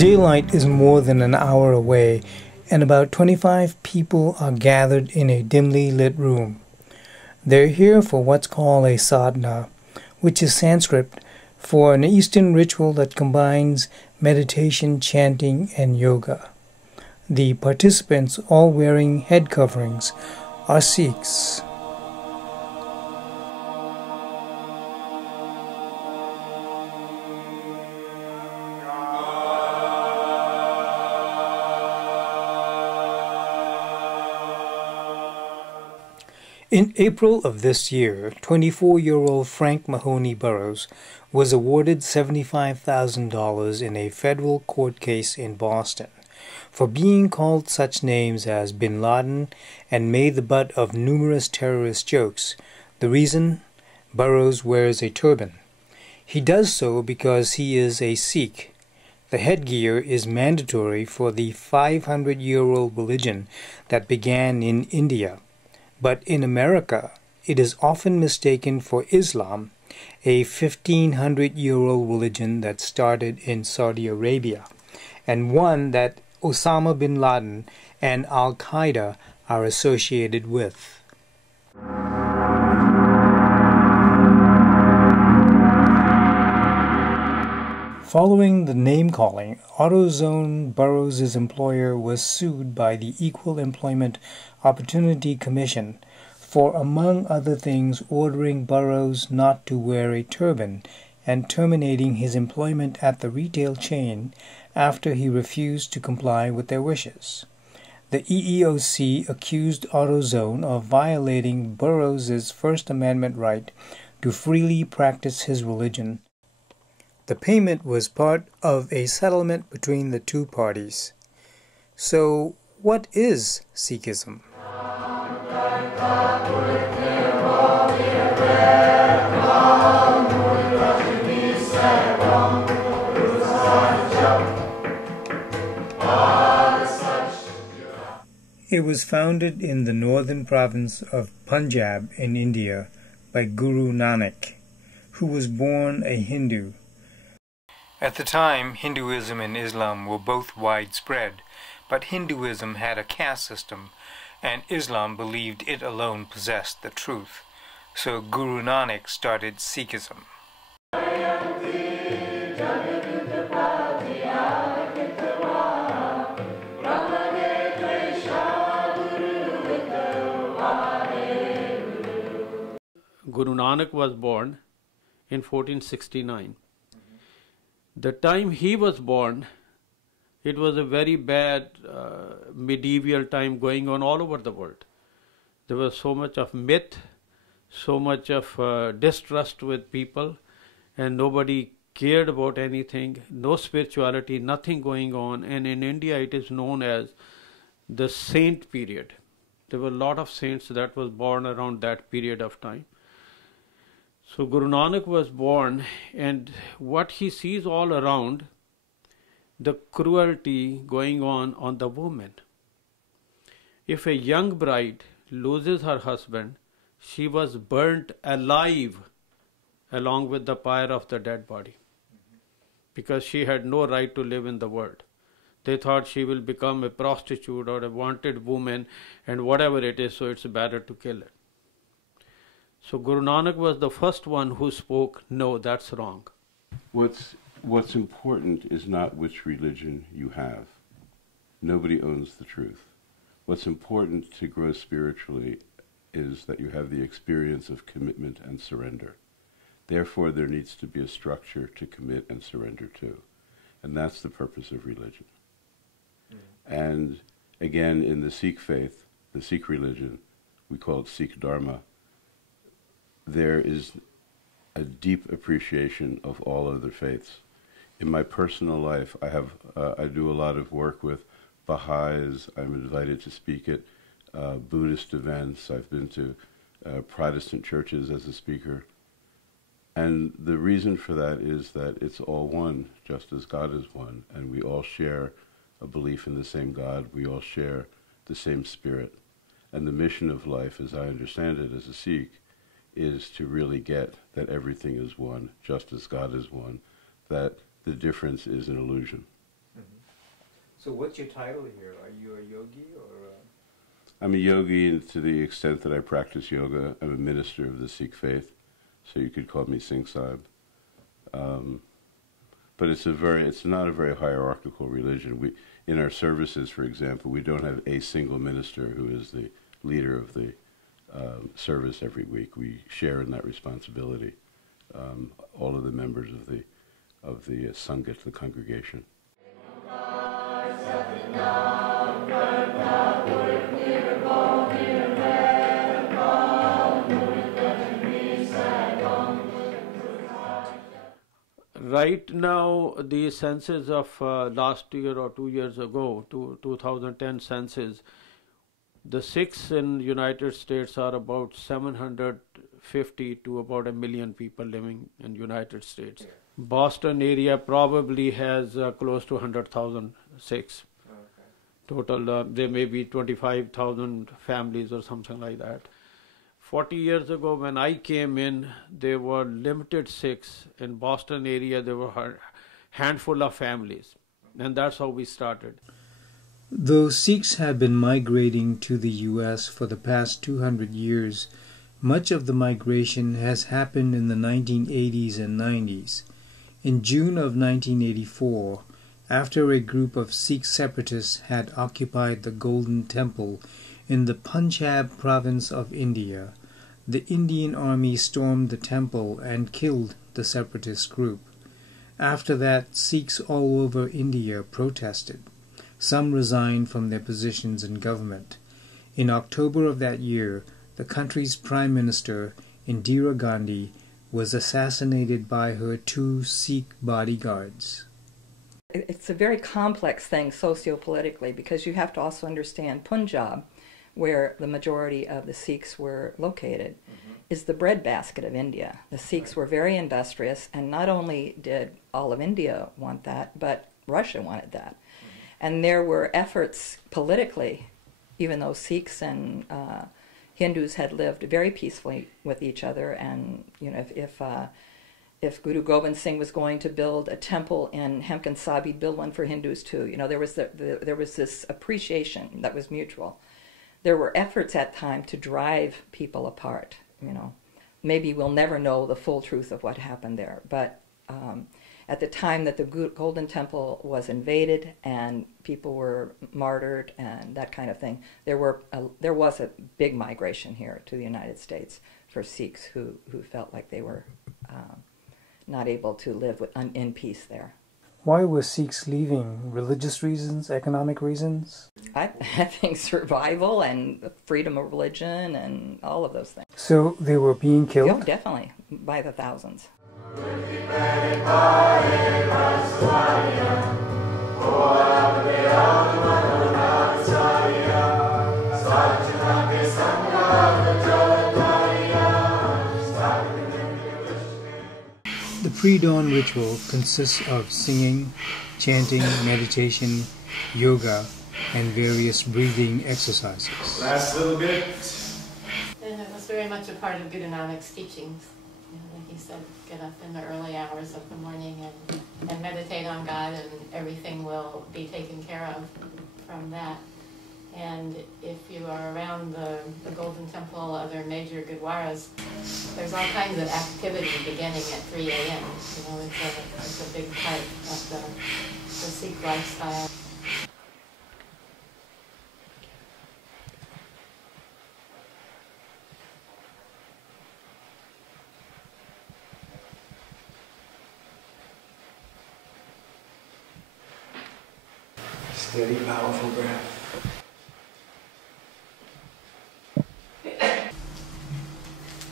Daylight is more than an hour away, and about 25 people are gathered in a dimly lit room. They're here for what's called a sadhana, which is Sanskrit for an Eastern ritual that combines meditation, chanting, and yoga. The participants, all wearing head coverings, are Sikhs. In April of this year, 24-year-old Frank Mahoney Burroughs was awarded $75,000 in a federal court case in Boston for being called such names as Bin Laden and made the butt of numerous terrorist jokes. The reason? Burroughs wears a turban. He does so because he is a Sikh. The headgear is mandatory for the 500-year-old religion that began in India. But in America, it is often mistaken for Islam, a 1500-year-old religion that started in Saudi Arabia, and one that Osama bin Laden and Al-Qaeda are associated with. Following the name-calling, AutoZone Burroughs' employer was sued by the Equal Employment Opportunity Commission for, among other things, ordering Burroughs not to wear a turban and terminating his employment at the retail chain after he refused to comply with their wishes. The EEOC accused AutoZone of violating Burroughs' First Amendment right to freely practice his religion. The payment was part of a settlement between the two parties. So, what is Sikhism? It was founded in the northern province of Punjab in India by Guru Nanak, who was born a Hindu. At the time, Hinduism and Islam were both widespread, but Hinduism had a caste system, and Islam believed it alone possessed the truth. So Guru Nanak started Sikhism. Guru Nanak was born in 1469. The time he was born, it was a very bad medieval time going on all over the world. There was so much of myth, so much of distrust with people, and nobody cared about anything, no spirituality, nothing going on. And in India it is known as the saint period. There were a lot of saints that was born around that period of time. So Guru Nanak was born, and what he sees all around, the cruelty going on the woman. If a young bride loses her husband, she was burnt alive along with the pyre of the dead body, because she had no right to live in the world. They thought she will become a prostitute or a wanted woman, and whatever it is, so it's better to kill her. So Guru Nanak was the first one who spoke, no, that's wrong. What's important is not which religion you have. Nobody owns the truth. What's important to grow spiritually is that you have the experience of commitment and surrender. Therefore, there needs to be a structure to commit and surrender to. And that's the purpose of religion. And again, in the Sikh faith, the Sikh religion, we call it Sikh Dharma, there is a deep appreciation of all other faiths. In my personal life, I do a lot of work with Baha'is. I'm invited to speak at Buddhist events. I've been to Protestant churches as a speaker. And the reason for that is that it's all one, just as God is one, and we all share a belief in the same God. We all share the same spirit. And the mission of life, as I understand it as a Sikh, is to really get that everything is one, just as God is one, that the difference is an illusion. Mm-hmm. So what's your title here? Are you a yogi or? I'm a yogi to the extent that I practice yoga. I'm a minister of the Sikh faith, so you could call me Singh Sahib. But it's not a very hierarchical religion. In our services, for example, we don't have a single minister who is the leader of the service every week. We share in that responsibility. All of the members of the Sangat, the congregation. Right now, the census of last year or 2 years ago, 2010 census, the Sikhs in United States are about 750 to about 1 million people living in United States. Boston area probably has close to 100,000 Sikhs. Total, there may be 25,000 families or something like that. 40 years ago when I came in, there were limited Sikhs. In Boston area, there were a handful of families. And that's how we started. Though Sikhs have been migrating to the U.S. for the past 200 years, much of the migration has happened in the 1980s and 90s. In June of 1984, after a group of Sikh separatists had occupied the Golden Temple in the Punjab province of India, the Indian army stormed the temple and killed the separatist group. After that, Sikhs all over India protested. Some resigned from their positions in government. In October of that year, the country's Prime Minister, Indira Gandhi, was assassinated by her 2 Sikh bodyguards. It's a very complex thing sociopolitically because you have to also understand Punjab, where the majority of the Sikhs were located, is the breadbasket of India. The Sikhs were very industrious, and not only did all of India want that, but Russia wanted that. And there were efforts politically, even though Sikhs and Hindus had lived very peacefully with each other, and if Guru Gobind Singh was going to build a temple in Hemkunt Sahib, he'd build one for Hindus too. There was this appreciation that was mutual. There were efforts at time to drive people apart. Maybe we'll never know the full truth of what happened there, but at the time that the Golden Temple was invaded and people were martyred and that kind of thing, there was a big migration here to the United States for Sikhs who felt like they were not able to live in peace there. Why were Sikhs leaving? Religious reasons? Economic reasons? I think survival and freedom of religion and all of those things. So they were being killed? Oh, definitely, by the thousands. The pre-dawn ritual consists of singing, chanting, meditation, yoga, and various breathing exercises. Last little bit. And it was very much a part of Guru Nanak's teachings. Like he said, get up in the early hours of the morning and meditate on God, and everything will be taken care of from that. And if you are around the Golden Temple, other major gurdwaras, there's all kinds of activity beginning at 3 a.m. It's a big part of the Sikh lifestyle. Steady, powerful breath.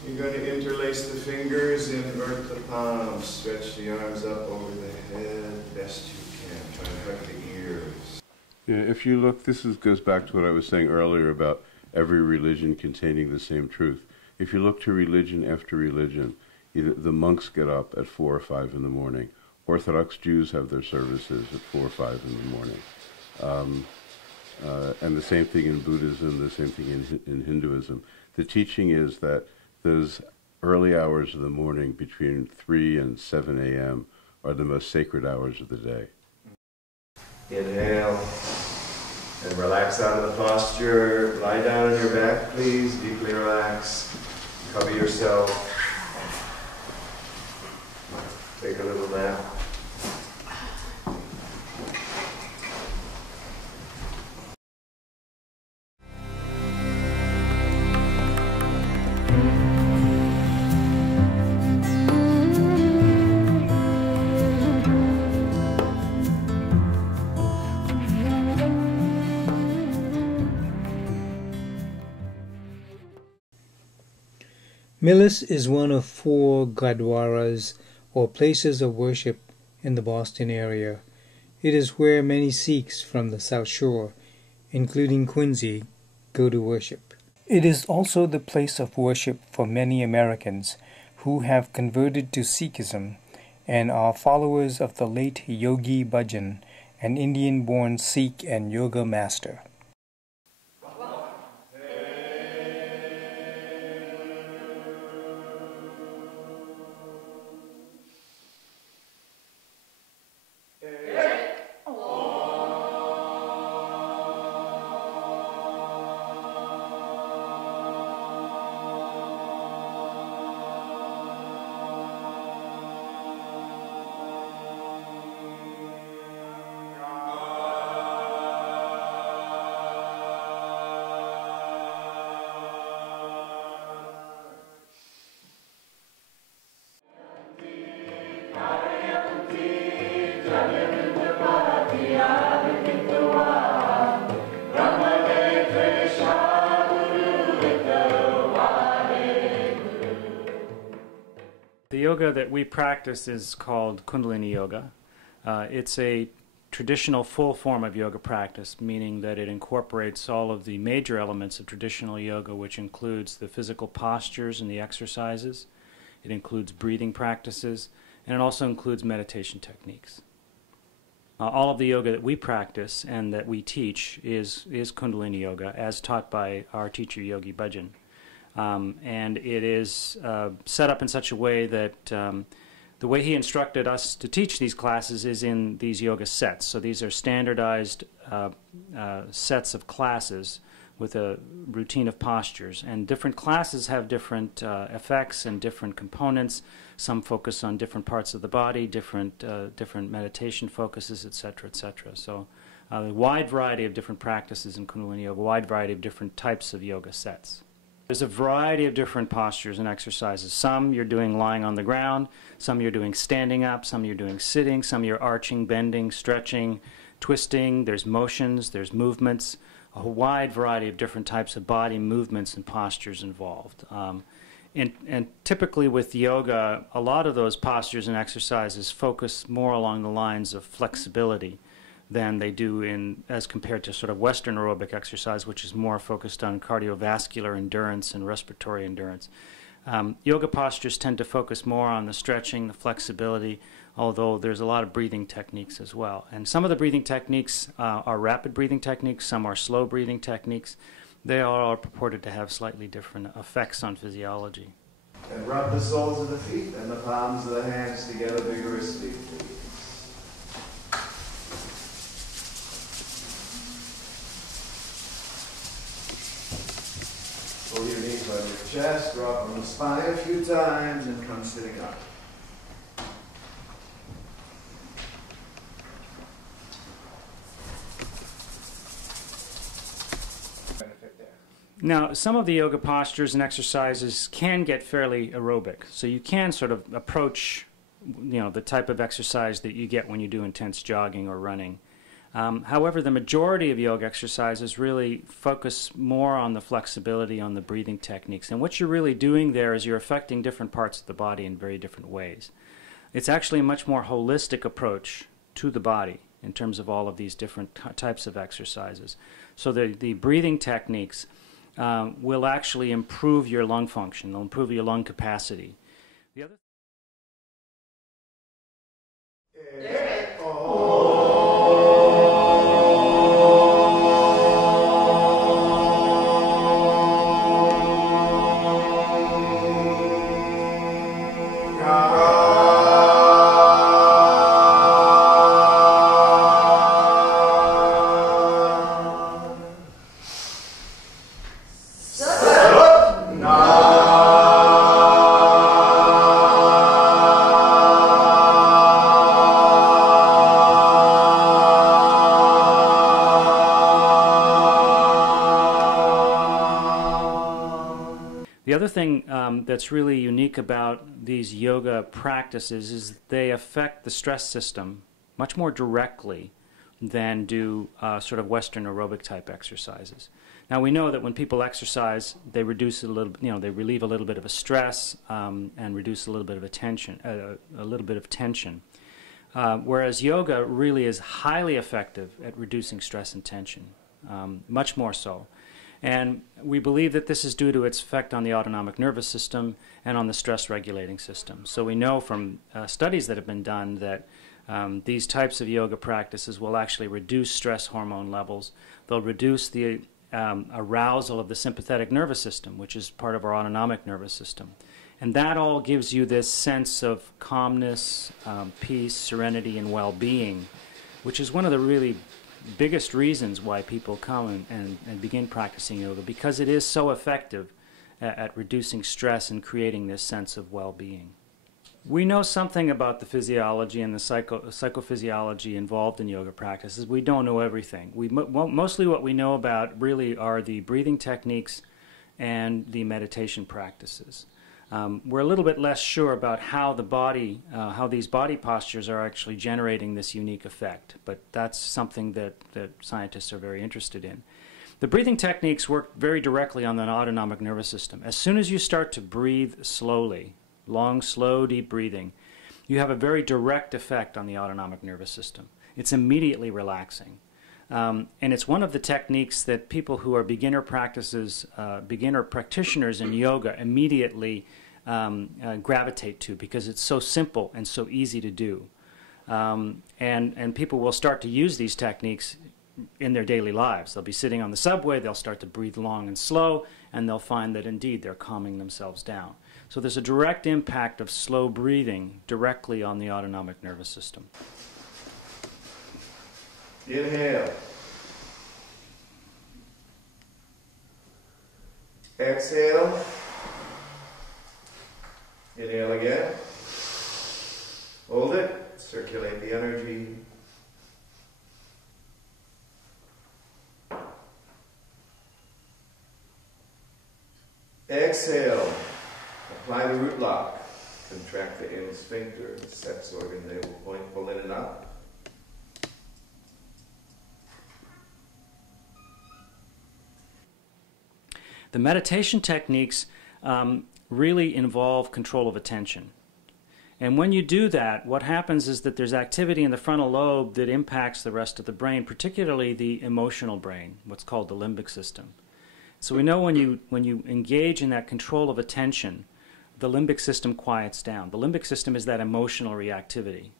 You're going to interlace the fingers, invert the palms, stretch the arms up over the head best you can. Try to hug the ears. Yeah, if you look, goes back to what I was saying earlier about every religion containing the same truth. If you look to religion after religion, either the monks get up at 4 or 5 in the morning. Orthodox Jews have their services at 4 or 5 in the morning. And the same thing in Buddhism, the same thing in Hinduism. The teaching is that those early hours of the morning between 3 and 7 a.m. are the most sacred hours of the day. Inhale. And relax out of the posture. Lie down on your back, please. Deeply relax. Cover yourself. Take a little nap. Millis is one of 4 gurdwaras, or places of worship, in the Boston area. It is where many Sikhs from the South Shore, including Quincy, go to worship. It is also the place of worship for many Americans who have converted to Sikhism and are followers of the late Yogi Bhajan, an Indian-born Sikh and yoga master. The yoga that we practice is called Kundalini Yoga. It's a traditional full form of yoga practice, meaning that it incorporates all of the major elements of traditional yoga, which includes the physical postures and the exercises. It includes breathing practices, and it also includes meditation techniques. All of the yoga that we practice and that we teach is Kundalini Yoga, as taught by our teacher Yogi Bhajan. And it is set up in such a way that the way he instructed us to teach these classes is in these yoga sets. So these are standardized sets of classes with a routine of postures. And different classes have different effects and different components. Some focus on different parts of the body, different meditation focuses, etc., etc. So a wide variety of different practices in Kundalini Yoga, a wide variety of different types of yoga sets. There's a variety of different postures and exercises. Some you're doing lying on the ground, some you're doing standing up, some you're doing sitting, some you're arching, bending, stretching, twisting. There's motions, there's movements, a wide variety of different types of body movements and postures involved. And typically with yoga, a lot of those postures and exercises focus more along the lines of flexibility than they do as compared to sort of Western aerobic exercise, which is more focused on cardiovascular endurance and respiratory endurance. Yoga postures tend to focus more on the stretching, the flexibility, although there's a lot of breathing techniques as well. And some of the breathing techniques are rapid breathing techniques, some are slow breathing techniques. They all are purported to have slightly different effects on physiology. And rub the soles of the feet and the palms of the hands together vigorously, please. Pull your knees on your chest, drop on the spine a few times, and come sitting up. Now, some of the yoga postures and exercises can get fairly aerobic, so you can sort of approach, the type of exercise that you get when you do intense jogging or running. However, the majority of yoga exercises really focus more on the flexibility, on the breathing techniques. And what you're really doing there is you're affecting different parts of the body in very different ways. It's actually a much more holistic approach to the body in terms of all of these different types of exercises. So the breathing techniques will actually improve your lung function. They'll improve your lung capacity. The other other thing that's really unique about these yoga practices is they affect the stress system much more directly than do sort of Western aerobic type exercises. Now we know that when people exercise, they reduce a little, they relieve a little bit of a stress and reduce a little bit of a tension, whereas yoga really is highly effective at reducing stress and tension, much more so. And we believe that this is due to its effect on the autonomic nervous system and on the stress regulating system. So we know from studies that have been done that these types of yoga practices will actually reduce stress hormone levels. They'll reduce the arousal of the sympathetic nervous system, which is part of our autonomic nervous system. And that all gives you this sense of calmness, peace, serenity, and well-being, which is one of the really biggest reasons why people come and begin practicing yoga, because it is so effective at reducing stress and creating this sense of well-being. We know something about the physiology and the psychophysiology involved in yoga practices. We don't know everything. Mostly what we know about really are the breathing techniques and the meditation practices. We're a little bit less sure about how the body, how these body postures are actually generating this unique effect, but that's something that scientists are very interested in. The breathing techniques work very directly on the autonomic nervous system. As soon as you start to breathe slowly, long, slow, deep breathing, you have a very direct effect on the autonomic nervous system. It's immediately relaxing. And it's one of the techniques that people who are beginner practitioners in yoga immediately gravitate to, because it's so simple and so easy to do. And people will start to use these techniques in their daily lives. They'll be sitting on the subway, they'll start to breathe long and slow, and they'll find that indeed they're calming themselves down. So there's a direct impact of slow breathing directly on the autonomic nervous system. Inhale. Exhale. Inhale again. Hold it. Circulate the energy. Exhale. Apply the root lock. Contract the anal sphincter, the sex organ, navel point, pull in and up. The meditation techniques really involve control of attention. And when you do that, what happens is that there's activity in the frontal lobe that impacts the rest of the brain, particularly the emotional brain, what's called the limbic system. So we know when you engage in that control of attention, the limbic system quiets down. The limbic system is that emotional reactivity.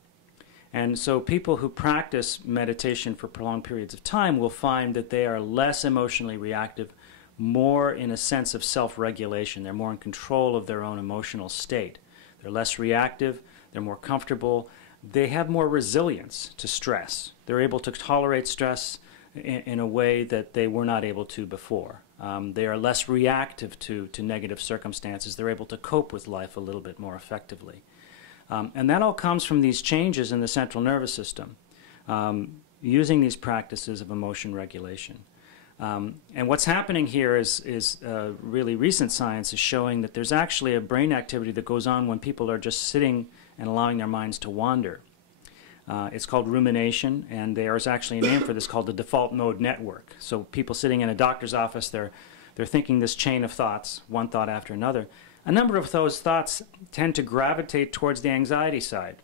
And so people who practice meditation for prolonged periods of time will find that they are less emotionally reactive, more in a sense of self-regulation. They're more in control of their own emotional state. They're less reactive, they're more comfortable, they have more resilience to stress. They're able to tolerate stress in a way that they were not able to before. They are less reactive to negative circumstances. They're able to cope with life a little bit more effectively. And that all comes from these changes in the central nervous system, using these practices of emotion regulation. And what's happening here is really recent science is showing that there's actually a brain activity that goes on when people are just sitting and allowing their minds to wander. It's called rumination, and there's actually a name for this called the default mode network. So people sitting in a doctor's office, they're thinking this chain of thoughts, one thought after another. A number of those thoughts tend to gravitate towards the anxiety side.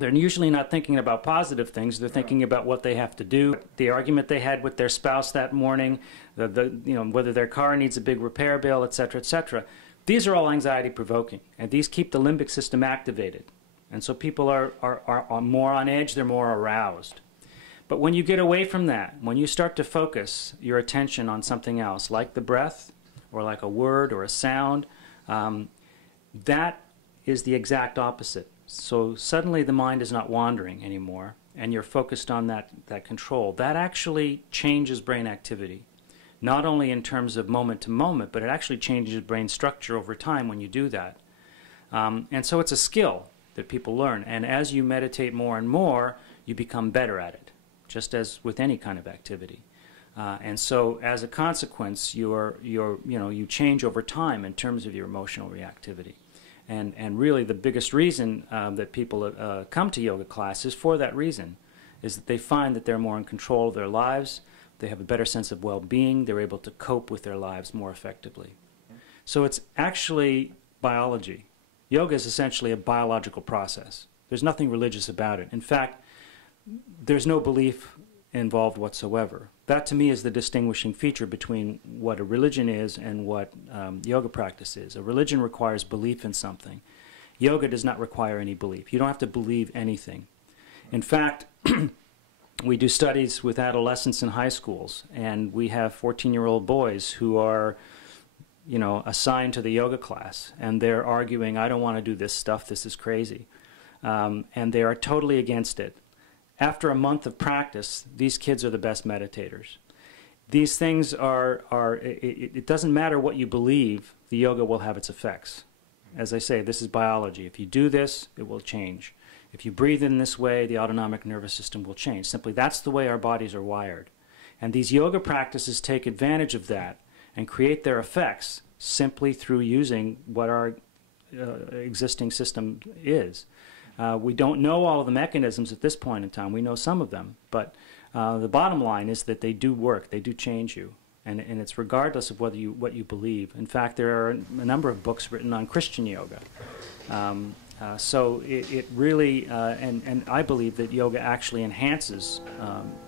They're usually not thinking about positive things. They're thinking about what they have to do, the argument they had with their spouse that morning, whether their car needs a big repair bill, etc., etc. These are all anxiety-provoking, and these keep the limbic system activated. And so people are more on edge, they're more aroused. But when you get away from that, when you start to focus your attention on something else, like the breath, or like a word or a sound, that is the exact opposite. So suddenly the mind is not wandering anymore, and you're focused on that control. That actually changes brain activity, not only in terms of moment to moment, but it actually changes brain structure over time when you do that. And so it's a skill that people learn, and as you meditate more and more, you become better at it, just as with any kind of activity. And so, as a consequence, you change over time in terms of your emotional reactivity. And really, the biggest reason that people come to yoga class is for that reason, is that they find that they're more in control of their lives, they have a better sense of well-being, they're able to cope with their lives more effectively. So it's actually biology. Yoga is essentially a biological process. There's nothing religious about it. In fact, there's no belief involved whatsoever. That, to me, is the distinguishing feature between what a religion is and what yoga practice is. A religion requires belief in something. Yoga does not require any belief. You don't have to believe anything. In fact, we do studies with adolescents in high schools, and we have 14-year-old boys who are, assigned to the yoga class, and they're arguing, I don't want to do this stuff, this is crazy. And they are totally against it. After a month of practice, these kids are the best meditators. These things it doesn't matter what you believe, the yoga will have its effects. As I say, this is biology. If you do this, it will change. If you breathe in this way, the autonomic nervous system will change. Simply, that's the way our bodies are wired. And these yoga practices take advantage of that and create their effects simply through using what our existing system is. We don't know all of the mechanisms at this point in time. We know some of them, but the bottom line is that they do work. They do change you, and it's regardless of what you believe. In fact, there are a number of books written on Christian yoga. So it really, and I believe that yoga actually enhances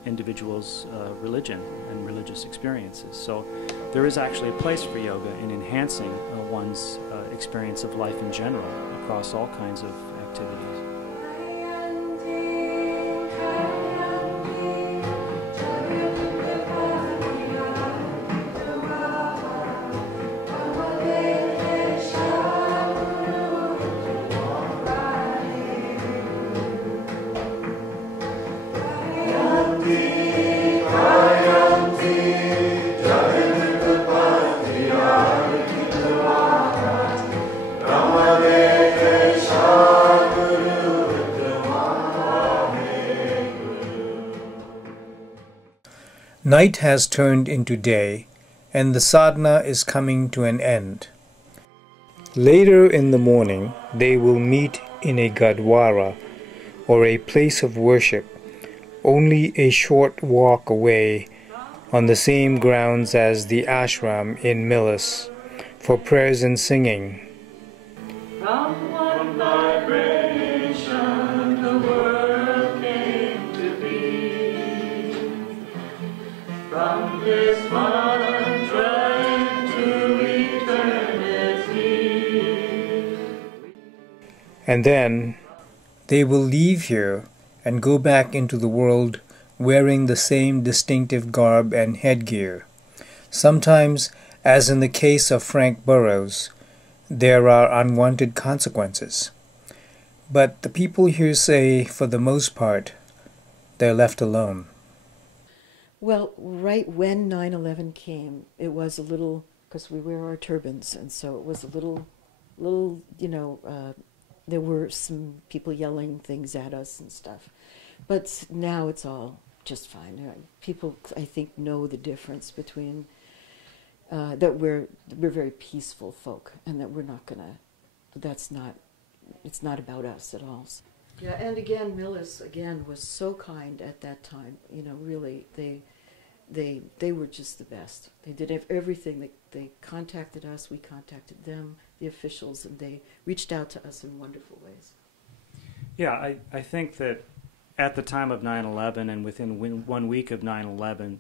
individuals' religion and religious experiences. So there is actually a place for yoga in enhancing one's experience of life in general across all kinds of activities. Night has turned into day, and the sadhana is coming to an end. Later in the morning, they will meet in a gurdwara, or a place of worship, only a short walk away, on the same grounds as the ashram in Millis, for prayers and singing. From one vibration the world came to be. From this mantra to eternity. And then they will leave here and go back into the world wearing the same distinctive garb and headgear. Sometimes, as in the case of Frank Burroughs, there are unwanted consequences. But the people here say, for the most part, they're left alone. Well, right when 9/11 came, it was a little, because we wear our turbans, and so it was a little, there were some people yelling things at us and stuff. But now it's all just fine. People, I think, know the difference between that we're very peaceful folk, and that we're not gonna. It's not about us at all. Yeah, and again, Millis was so kind at that time. Really, they were just the best. They did everything. They contacted us. We contacted them, the officials, and they reached out to us in wonderful ways. Yeah, I think that at the time of 9/11 and within 1 week of 9/11,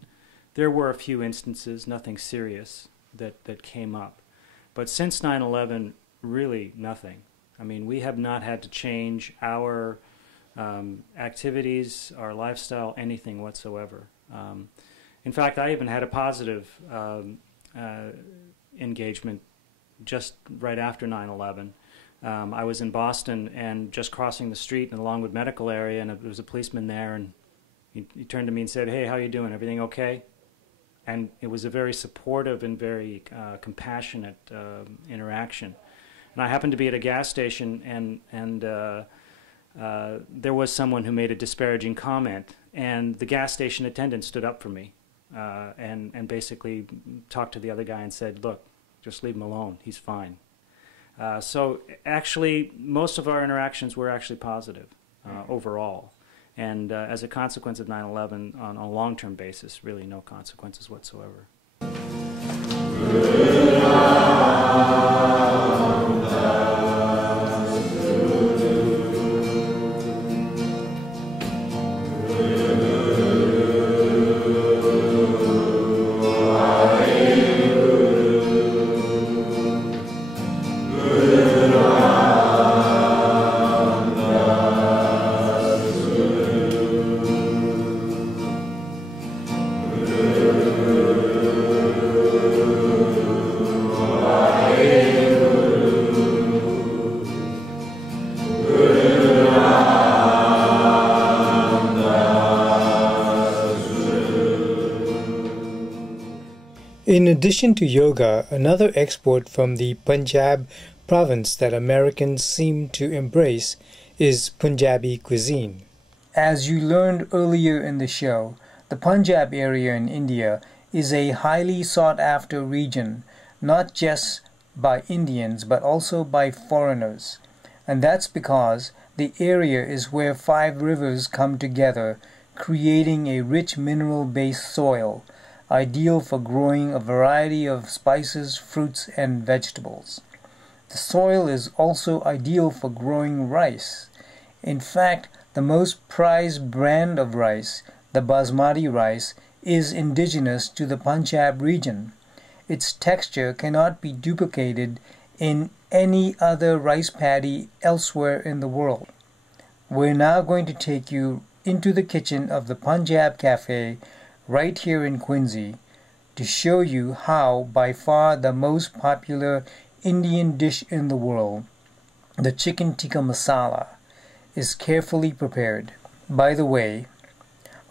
there were a few instances, nothing serious, that came up. But since 9/11, really nothing. I mean, we have not had to change our activities, our lifestyle, anything whatsoever. In fact, I even had a positive engagement just right after 9/11. I was in Boston and just crossing the street in the Longwood Medical area, and there was a policeman there, and he turned to me and said, "Hey, how you doing? Everything okay?" And it was a very supportive and very compassionate interaction. And I happened to be at a gas station, and there was someone who made a disparaging comment, and the gas station attendant stood up for me. and basically talked to the other guy and said, look, just leave him alone, he's fine. So actually, most of our interactions were actually positive overall. And as a consequence of 9/11, on a long-term basis, really no consequences whatsoever. In addition to yoga, another export from the Punjab province that Americans seem to embrace is Punjabi cuisine. As you learned earlier in the show, the Punjab area in India is a highly sought-after region, not just by Indians but also by foreigners. And that's because the area is where 5 rivers come together, creating a rich mineral-based soil, ideal for growing a variety of spices, fruits, and vegetables. The soil is also ideal for growing rice. In fact, the most prized brand of rice, the basmati rice, is indigenous to the Punjab region. Its texture cannot be duplicated in any other rice paddy elsewhere in the world. We're now going to take you into the kitchen of the Punjab Cafe right here in Quincy to show you how by far the most popular Indian dish in the world, the chicken tikka masala, is carefully prepared. By the way,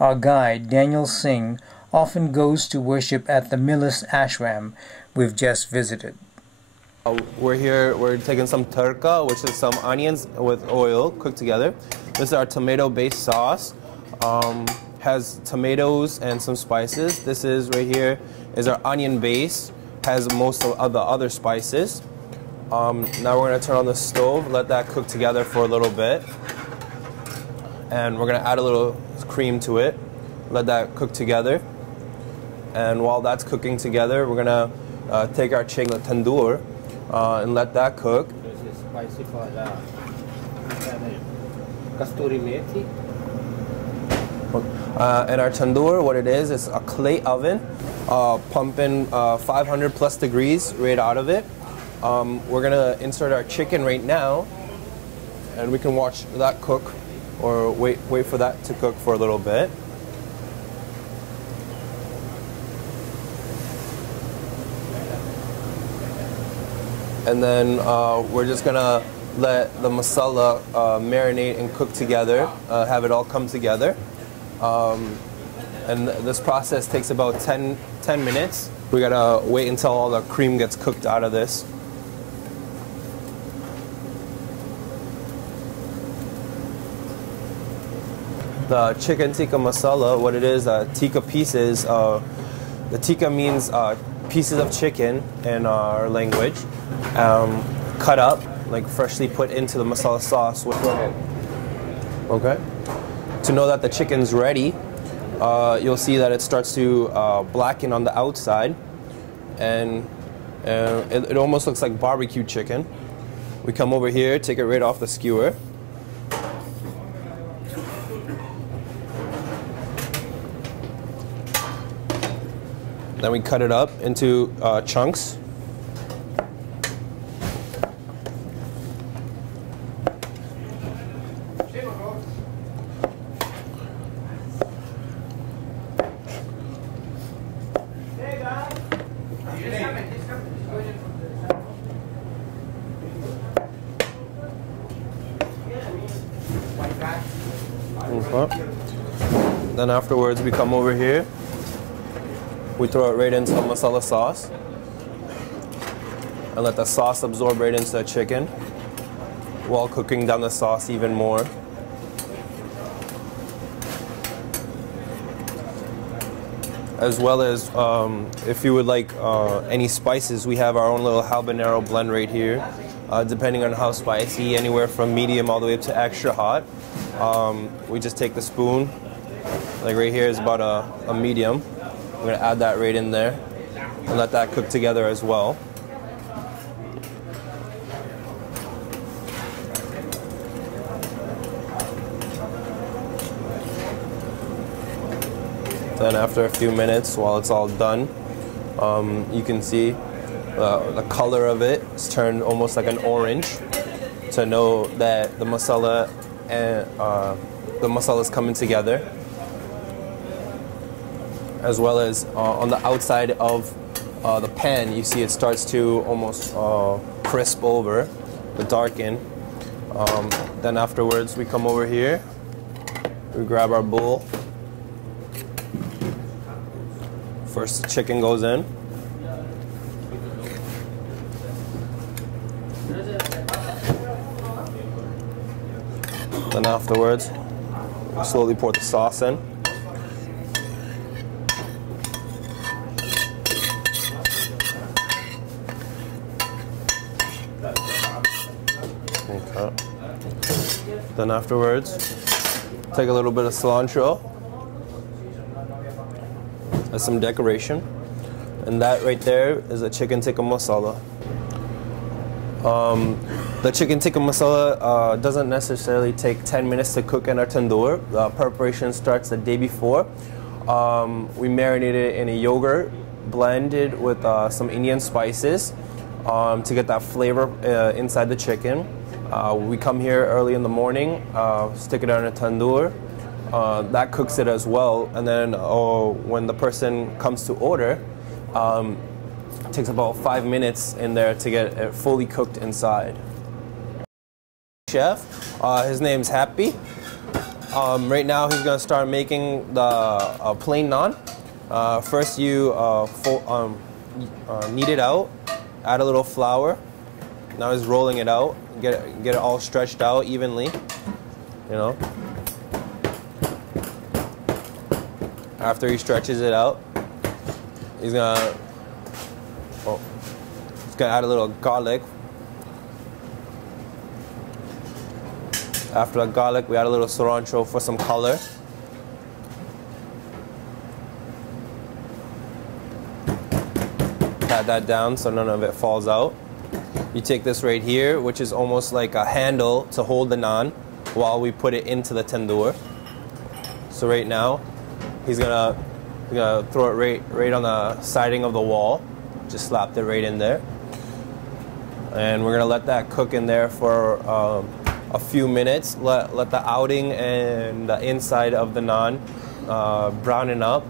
our guide Daniel Singh often goes to worship at the Millis ashram we've just visited. We're here, we're taking some tarka, which is some onions with oil cooked together. This is our tomato-based sauce. Has tomatoes and some spices. This is right here is our onion base, has most of the other spices. Now we're going to turn on the stove, let that cook together for a little bit. And we're going to add a little cream to it, let that cook together. And while that's cooking together, we're going to take our chicken tandoor and let that cook. This is spicy for the kasturi methi. And our tandoor, what it is a clay oven, pumping 500 plus degrees right out of it. We're gonna insert our chicken right now, and we can watch that cook, or wait for that to cook for a little bit. And then we're just gonna let the masala marinate and cook together, have it all come together. And this process takes about 10 minutes. We gotta wait until all the cream gets cooked out of this. The chicken tikka masala, what it is, tikka pieces. The tikka means pieces of chicken in our language, cut up, like freshly put into the masala sauce. Go ahead. Okay. To know that the chicken's ready, you'll see that it starts to blacken on the outside, and it almost looks like barbecue chicken. We come over here, take it right off the skewer. Then we cut it up into chunks. Okay. Then afterwards we come over here. We throw it right into the masala sauce and let the sauce absorb right into the chicken while cooking down the sauce even more. as well as if you would like any spices, we have our own little habanero blend right here. Depending on how spicy, anywhere from medium all the way up to extra hot. We just take the spoon, like right here is about a medium. I'm gonna add that right in there and let that cook together as well. Then after a few minutes, while it's all done, you can see the color of it is turned almost like an orange, to know that the masala and the masala is coming together. As well as on the outside of the pan, you see it starts to almost crisp over, the darken. Then afterwards, we come over here, we grab our bowl. First, the chicken goes in. Then afterwards, we slowly pour the sauce in. Okay. Then afterwards, take a little bit of cilantro as some decoration. And that right there is a chicken tikka masala. The chicken tikka masala doesn't necessarily take 10 minutes to cook in our tandoor. The preparation starts the day before. We marinate it in a yogurt blended with some Indian spices to get that flavor inside the chicken. We come here early in the morning, stick it on a tandoor. That cooks it as well. And then when the person comes to order, it takes about 5 minutes in there to get it fully cooked inside. Chef, his name's Happy. Right now he's gonna start making the plain naan. First you knead it out, add a little flour. Now he's rolling it out, get it all stretched out evenly, you know. After he stretches it out, he's gonna add a little garlic. After the garlic, we add a little cilantro for some color. Pat that down so none of it falls out. You take this right here, which is almost like a handle to hold the naan while we put it into the tandoor. So right now, he's gonna throw it right on the siding of the wall. Just slapped it right in there. And we're gonna let that cook in there for a few minutes. Let the outing and the inside of the naan brownen up.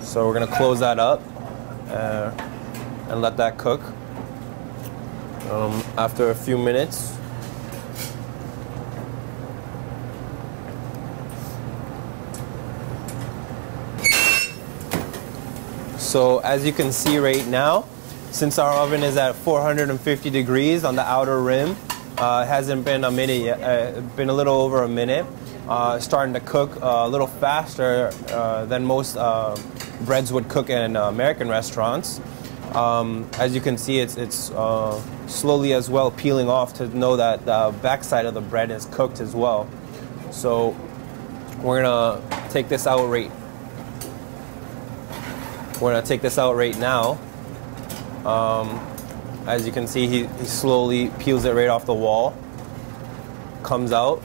So we're gonna close that up and let that cook. After a few minutes, so as you can see right now, since our oven is at 450 degrees on the outer rim, it hasn't been a minute yet. It's been a little over a minute. It's starting to cook a little faster than most breads would cook in American restaurants. As you can see, it's slowly as well peeling off to know that the backside of the bread is cooked as well. So we're gonna take this out right. We're gonna take this out right now. As you can see, he slowly peels it right off the wall. Comes out,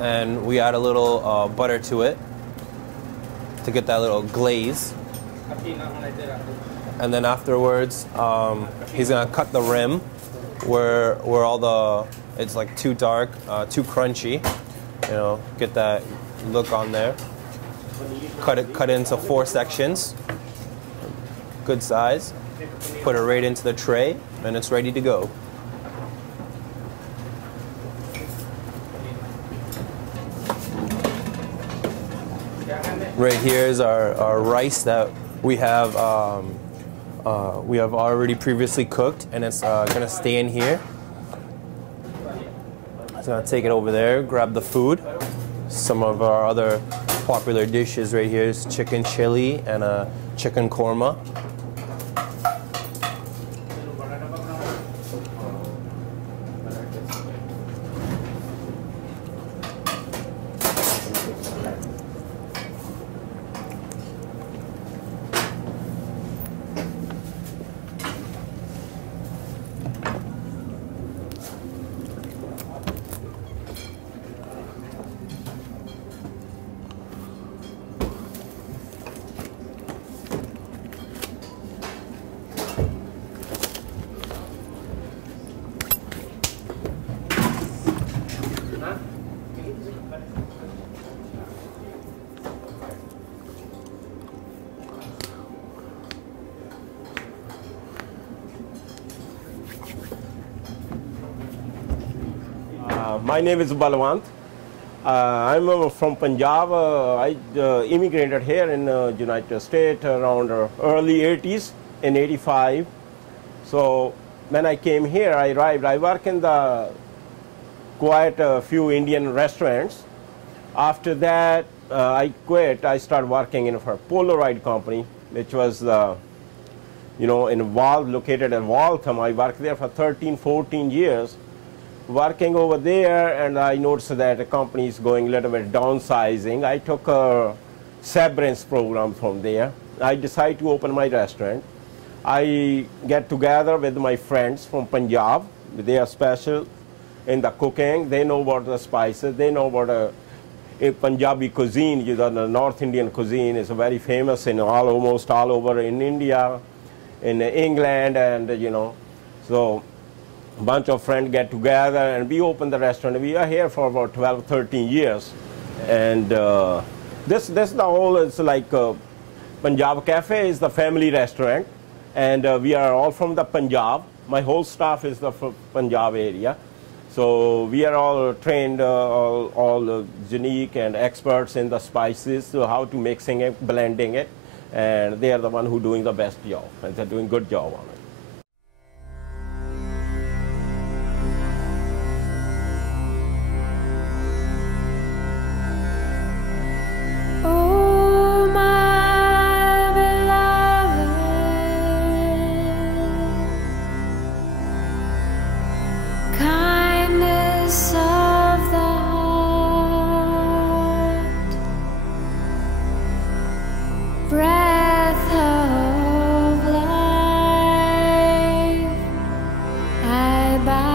and we add a little butter to it to get that little glaze. And then afterwards, he's gonna cut the rim where all it's like too dark, too crunchy. You know, get that look on there. Cut it into 4 sections. Good size. Put it right into the tray, and it's ready to go. Right here is our rice that we have already previously cooked, and it's gonna stay in here. So I'm gonna take it over there, grab the food, some of our other popular dishes right here is chicken chili and a chicken korma. My name is Balwant. I'm from Punjab. I immigrated here in United States around early 80s in 85. So when I came here, I arrived. I work in the quite a few Indian restaurants. After that, I quit. I started working in a Polaroid company, which was in located in Waltham. I worked there for 13, 14 years. Working over there, and I noticed that the company is going a little bit downsizing. I took a severance program from there. I decided to open my restaurant. I get together with my friends from Punjab. They are special in the cooking. They know about the spices. They know about a Punjabi cuisine. The North Indian cuisine is very famous in almost all over in India, in England, and so a bunch of friends get together and we open the restaurant. We are here for about 12, 13 years. And this the whole, it's like Punjab Cafe is the family restaurant. And we are all from the Punjab. My whole staff is the Punjab area. So we are all trained, all unique and experts in the spices, so how to mixing it, blending it. And they are the one who doing the best job. And they're doing good job on it. Bye.